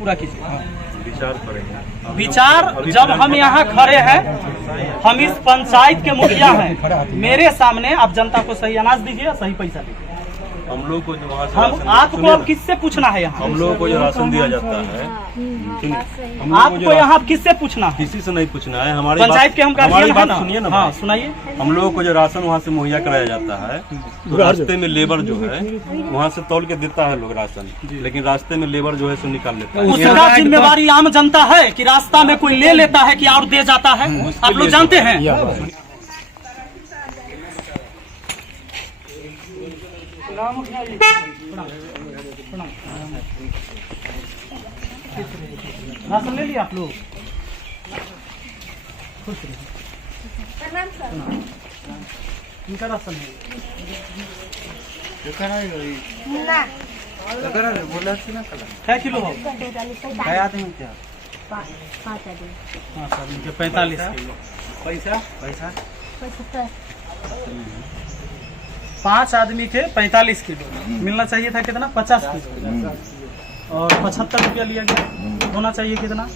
पूरा कीजिए। विचार करेंगे। विचार जब हम यहाँ खड़े हैं, हम इस पंचायत के मुखिया हैं, मेरे सामने आप जनता को सही अनाज दीजिए, सही पैसा दीजिए। हम लोग को जो वहाँ से हम आपको अब किससे पूछना है यहाँ? हम लोगों को जो राशन दिया जाता है, आपको यहाँ किससे पूछना है? किसी से नहीं पूछना है। हमारी पंचायत के हम गार्जियन हैं ना। सुनिए ना। हाँ सुनाइए। हम लोगों को जो राशन वहाँ से मुहैया कराया जाता है, तो रास्ते में लेबर जो है वहाँ से तौल के देता है लोग राशन, लेकिन रास्ते में लेबर जो है सो निकाल लेता है। उसका जिम्मेवारी आम जनता है कि रास्ता में कोई ले लेता है कि और दे जाता है? आप लोग जानते हैं। राशन ले लिया आप लोग? इनका राशन है। क्या किलो हो? 45 किलो। पैसा 5 आदमी के 45 किलो मिलना चाहिए था। कितना? 50 किलो। और 75 रुपया लिया गया। होना चाहिए कितना?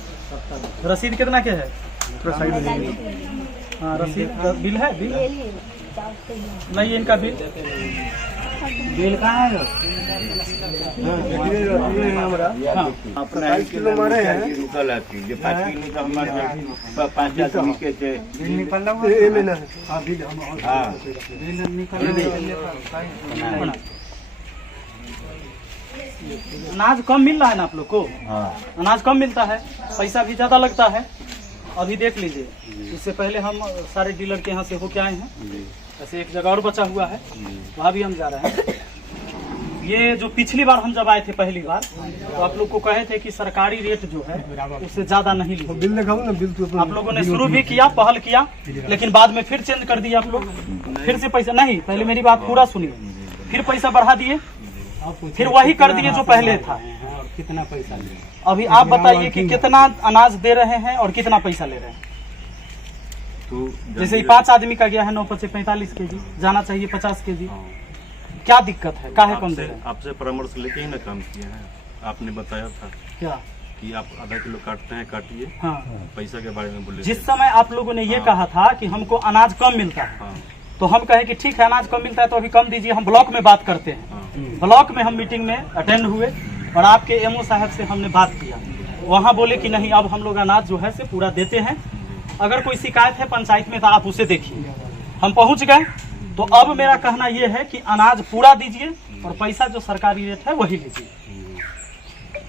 रसीद कितना के है? हाँ रसीद बिल है। बिल नहीं है इनका बिल। बिल कहाँ है? हाँ 5 किलो मारे हैं। अनाज कम मिल रहा है ना आप लोग को? अनाज कम मिलता है, पैसा भी ज्यादा लगता है। अभी देख लीजिए, इससे पहले हम सारे डीलर के यहाँ से होके आए हैं। ऐसे एक जगह और बचा हुआ है, वहाँ भी हम जा रहे हैं। ये जो पिछली बार हम जब आए थे पहली बार, तो आप लोग को कहे थे कि सरकारी रेट जो है उससे ज्यादा नहीं लीजिए। बिल दिखाओ ना। बिल तो आप लोगों ने शुरू भी किया, पहल किया, लेकिन बाद में फिर चेंज कर दिया आप लोग। फिर से पैसा नहीं, पहले मेरी बात पूरा सुनिए। फिर पैसा बढ़ा दिए, फिर वही कर दिए जो पहले था। कितना पैसा? अभी आप बताइए कि कितना अनाज दे रहे हैं और कितना पैसा ले रहे हैं? तो जैसे 5 आदमी का गया है 9 × 45 केजी, जाना चाहिए 50 केजी। क्या दिक्कत है? काहे कम दे रहे हैं? आपसे परामर्श लेके ही ना काम किया है। आपने बताया था क्या कि आप आधा किलो काटते हैं, काटिए। हाँ, पैसा के बारे में बोले। जिस समय आप लोगों ने ये कहा था कि हमको अनाज कम मिलता है, तो हम कहे कि ठीक है अनाज कम मिलता है तो अभी कम दीजिए, हम ब्लॉक में बात करते हैं। ब्लॉक में हम मीटिंग में अटेंड हुए और आपके एमओ साहब से हमने बात किया। वहाँ बोले कि नहीं, अब हम लोग अनाज जो है से पूरा देते हैं। अगर कोई शिकायत है पंचायत में तो आप उसे देखिए। हम पहुँच गए, तो अब मेरा कहना यह है कि अनाज पूरा दीजिए और पैसा जो सरकारी रेट है वही लीजिए।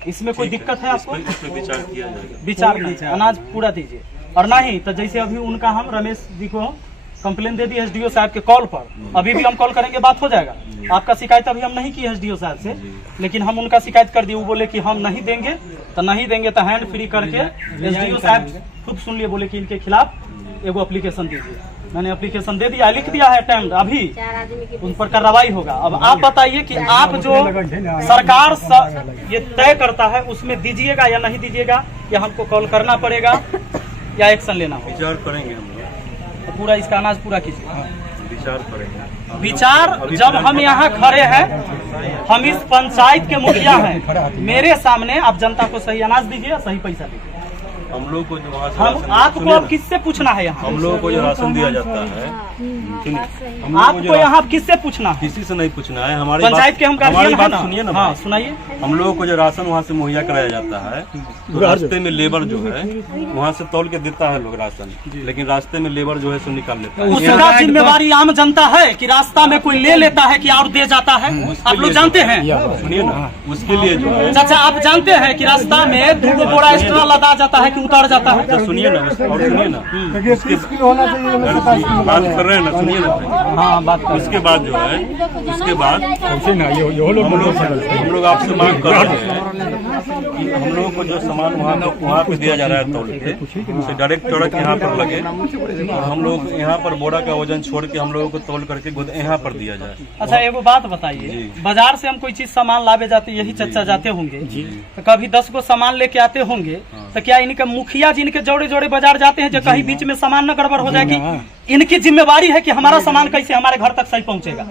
इसमें कोई दिक्कत है आपको? इसमें विचार किया जाएगा। विचार नहीं, अनाज पूरा दीजिए। और नहीं तो जैसे अभी उनका हम रमेश जी को कंप्लेन दे दी एसडीओ साहब के कॉल पर, अभी भी हम कॉल करेंगे, बात हो जाएगा। आपका शिकायत अभी हम नहीं की एसडीओ साहब से, लेकिन हम उनका शिकायत कर दिए। वो बोले कि हम नहीं देंगे तो हैंड फ्री करके एसडीओ साहब खुद सुन लिए, बोले कि इनके खिलाफ एगो एप्लीकेशन दीजिए। मैंने एप्लीकेशन दे दिया, लिख दिया है अटेम्प्ट, अभी उन पर कार्रवाई होगा। अब आप बताइए कि आप जो सरकार ये तय करता है उसमें दीजिएगा या नहीं दीजिएगा, या हमको कॉल करना पड़ेगा या एक्शन लेना होगा? विचार करेंगे हम लोग। तो पूरा इसका अनाज पूरा कीजिए। विचार करेंगे। विचार जब हम यहाँ खड़े हैं, हम इस पंचायत के मुखिया हैं, मेरे सामने आप जनता को सही अनाज दीजिए, सही पैसा दीजिए। हम लोग को जो वहाँ से हम आपको अब किससे पूछना है यहाँ? हम लोगों को जो राशन दिया जाता है, आपको यहाँ किससे पूछना है? किसी से नहीं पूछना है। हमारी पंचायत के हम गार्जियन हैं ना। सुनिए ना। हाँ सुनाइए। हम लोगों को जो राशन वहाँ से मुहैया कराया जाता है, तो रास्ते में लेबर जो है वहाँ से तौल के देता है लोग राशन, लेकिन रास्ते में लेबर जो है सो निकाल लेता है। उसका जिम्मेवारी आम जनता है कि रास्ता में कोई ले लेता है कि और दे जाता है? आप लोग जानते हैं। सुनिए ना, उसके लिए जो है चाचा आप जानते हैं कि रास्ता में 2 बोरा एक्स्ट्रा लदा जाता है कि उतर जाता है? सुनिए ना, और सुनिए ना, 30 किलो होना चाहिए। बात कर रहे हैं ना, सुनिए ना। हाँ बात कर। उसके बाद जो है, उसके बाद हम लोग आपसे मांग कर रहे हैं कि हम लोगों को जो सामान वहाँ पे दिया जा रहा है तौल के, उसे डायरेक्ट ट्रक यहाँ पर लगे और हम लोग यहाँ पर बोरा का वजन छोड़ के हम लोगों को तौल करके यहाँ पर दिया जाए। अच्छा एगो बात बताइए, बाजार से हम कोई चीज सामान लावे जाते, यही चर्चा जाते होंगे, तो कभी 10 गो सामान लेके आते होंगे, तो क्या इनके मुखिया जी इनके जोड़े जोड़े बाजार जाते हैं जो कहीं बीच में सामान न गड़बड़ हो जाएगी? इनकी जिम्मेवारी है कि हमारा सामान कैसे हमारे घर तक सही पहुंचेगा,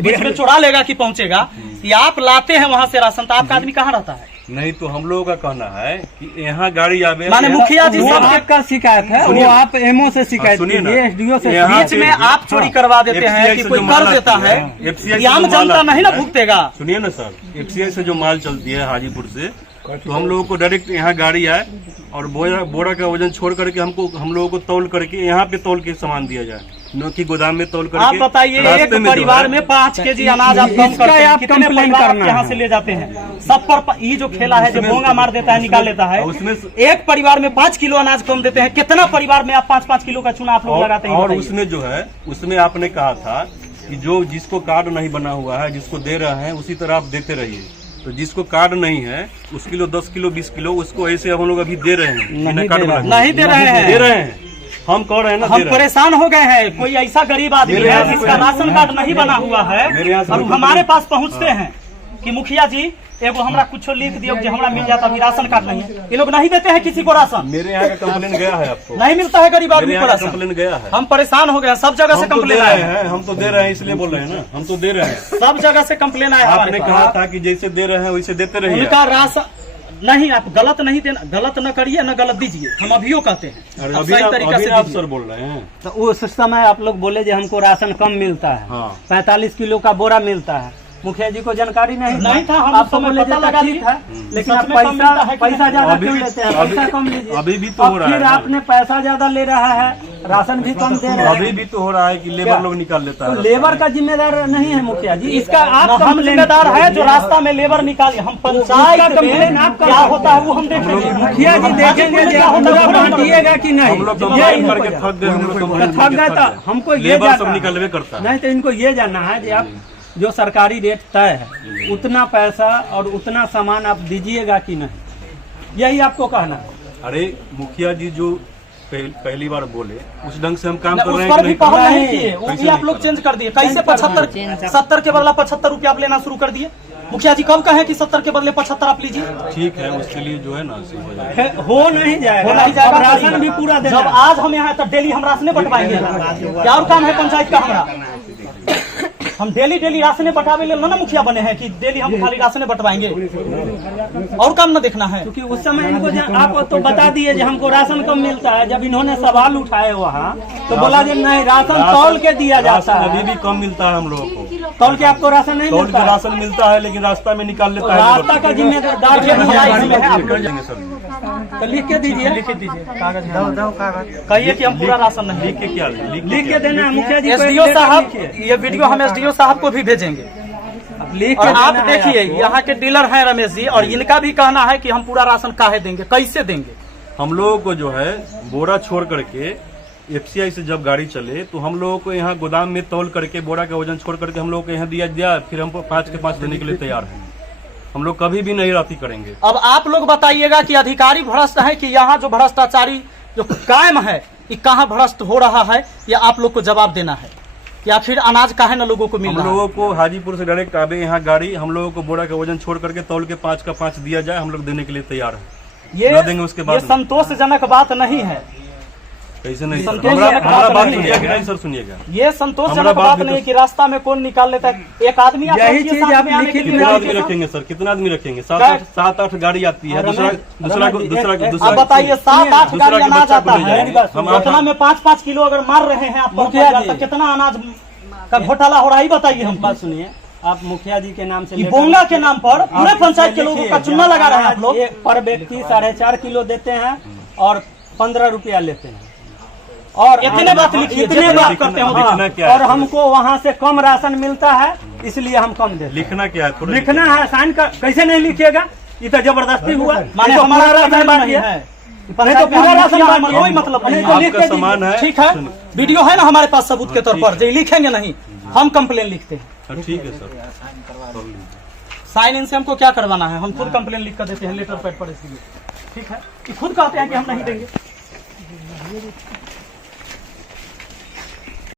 बीच में चुरा लेगा कि पहुंचेगा? या आप लाते हैं वहां से राशन, तो आपका आदमी कहाँ रहता है? नहीं तो हम लोगों का कहना है कि यहाँ गाड़ी आवे, माने मुखिया जी वो सब आपका शिकायत है, वो आप एमओ से शिकायत सुनिए ना, कीजिए, एसडीओ से यहाँ बीच में आप चोरी करवा देते हैं FCI कि से कोई जो कर माल देता आती है, FCI ये आम से जो माल जनता नहीं ना आती है, भुगतेगा। सुनिए ना सर, FCI से जो माल चलती है हाजीपुर से, तो हम लोगों को डायरेक्ट यहाँ गाड़ी आए और बोरा का वजन छोड़ करके हम लोगों को तौल करके यहाँ पे तौल के सामान दिया जाए, न कि गोदाम में तौल करके। आप बताइए, एक रास्ते में जो परिवार है, में 5 केजी अनाज आप कम इसका करते हैं, आप कितने कंप्लेन परिवार करना आपके यहाँ है। से ले जाते हैं? सब पर ये जो खेला है, जो उसमें- भोंगा मार देता है, निकाल लेता है, उसमें- एक परिवार में 5 किलो अनाज कम देते हैं, कितना परिवार में आप 5-5 किलो का चूना आप लोग लगाते हैं? और बताइए। उसमें जो है, उसमें आपने कहा था कि जो जिसको कार्ड नहीं बना हुआ है, जिसको दे रहे हैं उसी तरह आप देते रहिए। तो जिसको कार्ड नहीं है उस किलो 10 किलो 20 किलो उसको ऐसे हम लोग अभी दे रहे हैं, बिना कार्ड बना हुए। नहीं दे रहे हैं, दे रहे हैं, हम कह रहे हैं ना, हम दे रहे हैं। परेशान हो गए हैं। कोई ऐसा गरीब आदमी मेरे है यहाँ से जिसका कोई- राशन कार्ड नहीं बना हुआ है मेरे यहाँ से और कोई- हमारे पास पहुँचते हैं कि मुखिया जी एगो हमरा कुछ लिख दियो कि हमरा मिल जाता, अभी राशन कार्ड नहीं है। ये लोग नहीं देते हैं किसी को राशन, मेरे यहाँ का कंप्लेन गया है आपको? नहीं मिलता है गरीब आदमी मेरे को यहाँ राशन। कंप्लेन गया है। हम परेशान हो गए हैं, सब जगह से हम तो दे कंप्लेन रहे आए हैं, हैं, हम तो दे रहे हैं, इसलिए बोल रहे हैं ना, हम तो दे रहे हैं। सब जगह से कंप्लेन आया आपने हमारे कहा पास। था कि जैसे दे रहे हैं वैसे देते रहिए। उनका राशन नहीं, आप गलत नहीं देना, गलत न करिए न गलत दीजिए, हम अभियो कहते हैं। अरे आप अभी सही आप- तरीका अभी से आप दीजिए। सर बोल रहे हैं। तो उस समय आप लोग बोले जो हमको राशन कम मिलता है, हाँ। 45 किलो का बोरा मिलता है। मुखिया जी को जानकारी नहीं था, हम आपको समय बोले पता जो लगा ठीक लिए। है, लेकिन सच आप में कम मिलता है कि पैसा नहीं? ज्यादा अभी क्यों भी- लेते हैं? अभी- पैसा कम लीजिए। अभी भी तो अब हो रहा फिर है। आपने पैसा ज्यादा ले रहा है, राशन भी कम दे रहे अभी हैं, भी तो हो रहा है कि क्या? लेबर लोग निकाल लेता तो है। लेबर का जिम्मेदार नहीं है मुखिया जी, इसका आप हम कंप्लेन जिम्मेदार है जो रास्ता में लेबर निकालिए। हम पंचायत उसका में कंप्लेन आप क्या करो। होता है वो हम देखेंगे। मुखिया जी देखेंगे क्या होता है पूरा बांटिएगा कि नहीं, हम लोग ये कंप्लेन इनको करके थक गए, हम लोग कंप्लेन थक गए करके तो हमको ये लेबर जानना सब है। निकलवे करता है। नहीं तो इनको ये जानना है कि आप जो सरकारी रेट तय है उतना पैसा और उतना सामान आप दीजिएगा कि नहीं, यही आपको कहना है। अरे मुखिया जी जो पहली बार बोले उस ढंग से हम काम कर उस रहे हैं पर कि भी नहीं पहल कर रहे नहीं हैं? किए, वो कैसे भी आप नहीं लोग कर चेंज कर दिए। कैसे चेंज कर 75 70 के बदला 75 रुपया आप लेना शुरू कर दिए? मुखिया जी कब कहे कि 70 के बदले 75 आप लीजिए? ठीक है, उसके लिए जो है ना सही हो जाएगा। हो नहीं जाएगा, हो नहीं जाएगा, अब राशन भी पूरा देना जब है। आज हम यहाँ तो डेली हम राशने बंटवाएंगे। क्या और काम है पंचायत का हमारा? हम डेली राशने बंटावे ले ना मुखिया बने हैं कि डेली हम खाली राशने बंटवाएंगे, और काम न देखना है। क्योंकि उस समय इनको आप तो बता दिए कि हमको राशन कम मिलता है। जब इन्होंने सवाल उठाए वहाँ तो बोला जी नहीं, राशन तौल के दिया जाता राशन अभी है। भी कम मिलता है हम लोगों को। तौल के आपको राशन नहीं तौल मिलता के है। राशन मिलता है लेकिन रास्ता में निकाल लेता है। रास्ता का जिम्मेदार देखिए, भैया, इसमें है आप लोग। देंगे सर, तो लिख के दीजिए, लिख दीजिए कागज है। कहिए कि हम पूरा राशन नहीं। लिख के क्या लिख के देना है मुखिया जी को। एक एसडीओ लेटर साहब, लिखिए। ये वीडियो हम एसडीओ साहब को भी भेजेंगे। अब लिख और के आप देना है देखिए, आपको। यहाँ के डीलर हैं रमेश जी, और इनका भी कहना है कि हम पूरा राशन काहे देंगे, कैसे देंगे? हम लोगों को जो है बोरा छोड़ करके FCI से जब गाड़ी चले तो हम लोगों को यहाँ गोदाम में तौल करके बोरा का वजन छोड़ करके हम लोगों को यहाँ दिया, फिर हम 5 के 5 देने के लिए तैयार हैं। हम लोग कभी भी नहीं राती करेंगे। अब आप लोग बताइएगा कि अधिकारी भ्रष्ट है कि यहाँ जो भ्रष्टाचारी जो कायम है कि कहाँ भ्रष्ट हो रहा है, या आप लोग को जवाब देना है, या फिर अनाज काहे न लोगों को मिल हम रहा है? लोगों को हाजीपुर से डायरेक्ट आवे यहाँ गाड़ी, हम लोगों को बोरा का वजन छोड़ करके तौल के 5 का 5 दिया जाए, हम लोग देने के लिए तैयार हैं। न देंगे उसके बाद ये संतोषजनक बात नहीं है। कैसे नहीं? संतोषजनक हमारा बात बात नहीं सुनिएगा है। कि नहीं सर, सुनिएगा। ये संतोषजनक हमारा बात बात भी नहीं तो- कि रास्ता में कौन निकाल लेता है। एक आदमी आता है, यही उसके चीज साथ आप में आने के लिखित लिए में कितना गाड़ी आदमी के साथ- रखेंगे सर? कितना आदमी रखेंगे? क्या? 7-8 गाड़ी आती है। दूसरा रमेश जी, अब बताइए, 7-8 दूसरा गाड़ी के अनाज बच्चा को आता ले है, जाएंगे। हम उतना में 5-5 किलो अगर मार रहे हैं आप मुखिया तो जी। कितना अनाज का घोटाला हो रहा है, बताइए हम। बात सुनिए, आप मुखिया जी के नाम से कि लेटर बोंगा के नाम पर पूरे आप पंचायत के लिखिए, लोगों का चुना लगा रहे हैं आप लोग। एक पर व्यक्ति 4.5 किलो देते हैं और 15 रुपया लेते हैं। और इतने बात लिखिए, इतने जितने बात बात करते हो। लिखना क्या है? और हमको वहाँ से कम राशन मिलता है, इसलिए हम कम देते हैं। लिखना क्या है? थोड़ा लिखना है, साइन कर, कैसे नहीं लिखिएगा? ये तो जबरदस्ती हुआ। माने ये तो हमारा पूरा राशन राशन नहीं बांटिए। है, नहीं तो पूरा राशन बांटिए। कोई मतलब नहीं नहीं तो है। लिख आपका के सामान है। ठीक है, वीडियो है ना हमारे पास सबूत के तौर पर। जो लिखेंगे नहीं, हम कंप्लेन लिखते हैं। हाँ, ठीक है सर, कर लीजिए। साइन इन से हमको क्या करवाना है? हम खुद कंप्लेन लिख कर देते हैं लेटर पैड पर, इसलिए ठीक है कि खुद कहते हैं कि हम नहीं देंगे।